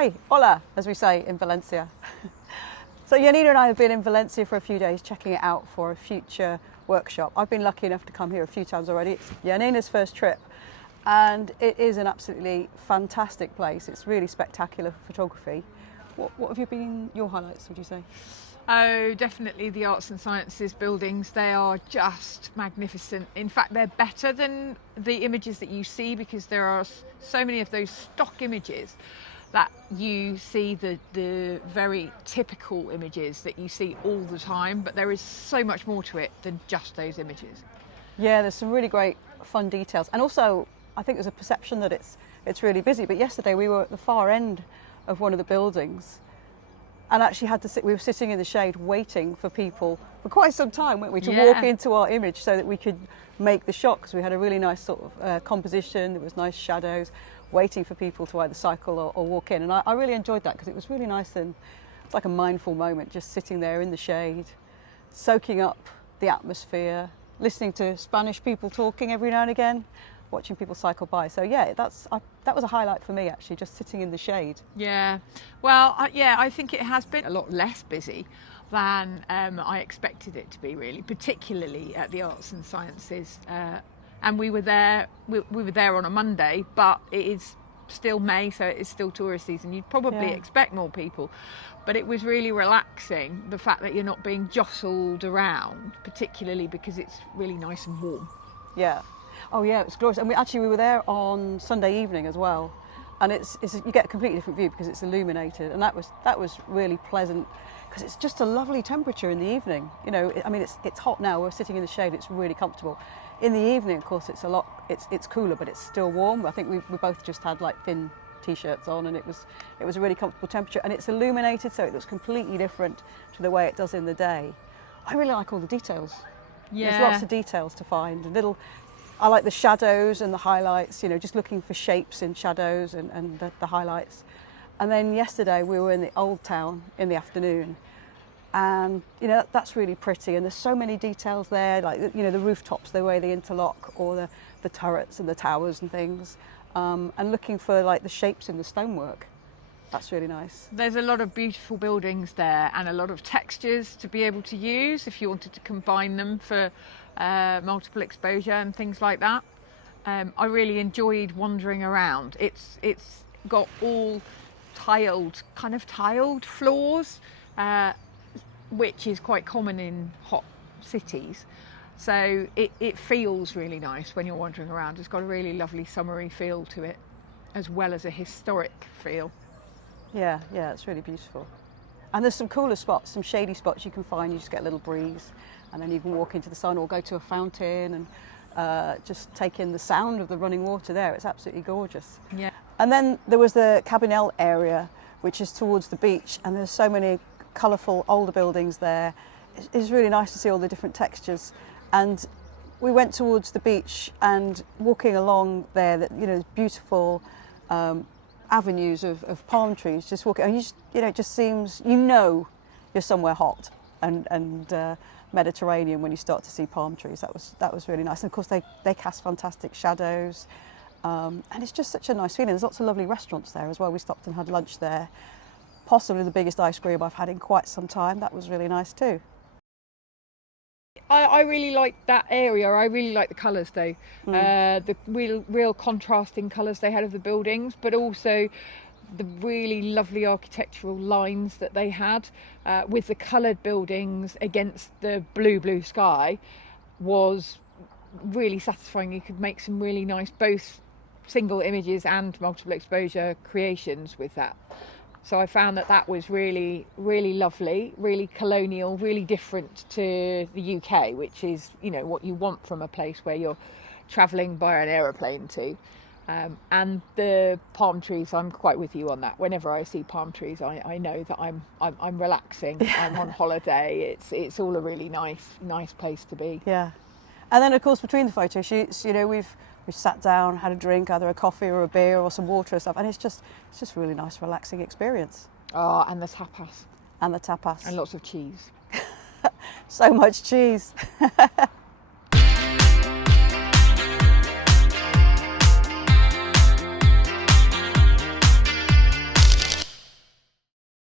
Hi, hola, as we say in Valencia. So Janina and I have been in Valencia for a few days checking it out for a future workshop. I've been lucky enough to come here a few times already. It's Janina's first trip and it is an absolutely fantastic place. It's really spectacular for photography. What have been your highlights, would you say? Oh, definitely the arts and sciences buildings. They are just magnificent. In fact, they're better than the images that you see because there are so many of those stock images that you see the very typical images that you see all the time, but there is so much more to it than just those images. Yeah, there's some really great fun details. And also, I think there's a perception that it's really busy, but yesterday we were at the far end of one of the buildings and actually we were sitting in the shade waiting for people for quite some time, weren't we, to walk into our image so that we could make the shot, because we had a really nice sort of composition, there was nice shadows, waiting for people to either cycle or walk in. And I really enjoyed that because it was really nice, and it's like a mindful moment, just sitting there in the shade, soaking up the atmosphere, listening to Spanish people talking every now and again, watching people cycle by. So yeah, that was a highlight for me, actually, just sitting in the shade. Yeah, well, I think it has been a lot less busy than I expected it to be, really, particularly at the arts and sciences. And we were there on a Monday, but it is still May, so it is still tourist season. You'd probably expect more people, but it was really relaxing, the fact that you're not being jostled around, particularly because it's really nice and warm. Yeah. Oh yeah, it's glorious. And we were there on Sunday evening as well, and you get a completely different view because it's illuminated, and that was really pleasant because it's just a lovely temperature in the evening. You know, I mean, it's hot now. We're sitting in the shade. It's really comfortable. In the evening, of course, it's cooler, but it's still warm. I think we both just had like thin t-shirts on, and it was a really comfortable temperature, and it's illuminated, so it looks completely different to the way it does in the day. I really like all the details. Yeah. There's lots of details to find, and I like the shadows and the highlights, you know, just looking for shapes in shadows and the highlights. And then yesterday we were in the old town in the afternoon, and you know, that's really pretty, and there's so many details there, like, you know, the rooftops, the way they interlock, or the turrets and the towers and things, and looking for like the shapes in the stonework. That's really nice. There's a lot of beautiful buildings there and a lot of textures to be able to use if you wanted to combine them for multiple exposure and things like that. I really enjoyed wandering around. It's got all tiled floors, which is quite common in hot cities. So it feels really nice when you're wandering around. It's got a really lovely summery feel to it, as well as a historic feel. Yeah, it's really beautiful. And there's some cooler spots, some shady spots you can find. You just get a little breeze, and then you can walk into the sun or go to a fountain and just take in the sound of the running water there. It's absolutely gorgeous. Yeah. And then there was the Cabinel area, which is towards the beach, and there's so many colourful older buildings there. It's really nice to see all the different textures. And we went towards the beach, and walking along there, that, you know, beautiful avenues of palm trees, just walking, and it just seems, you know, you're somewhere hot and Mediterranean when you start to see palm trees. That was really nice, and of course they cast fantastic shadows, and it's just such a nice feeling. There's lots of lovely restaurants there as well. We stopped and had lunch there, possibly the biggest ice cream I've had in quite some time. That was really nice too. I really like that area. I really like the colours though. The real contrasting colours they had of the buildings, but also the really lovely architectural lines that they had with the coloured buildings against the blue sky was really satisfying. You could make some really nice both single images and multiple exposure creations with that. So I found that was really, really lovely, really colonial, really different to the UK, which is, you know, what you want from a place where you're travelling by an aeroplane to. And the palm trees, I'm quite with you on that. Whenever I see palm trees, I know that I'm relaxing. I'm on holiday. It's all a really nice place to be. Yeah. And then of course between the photo shoots, you know, we've sat down, had a drink, either a coffee or a beer or some water or stuff, and it's just a really nice, relaxing experience. Oh, and the tapas. And the tapas. And lots of cheese. So much cheese.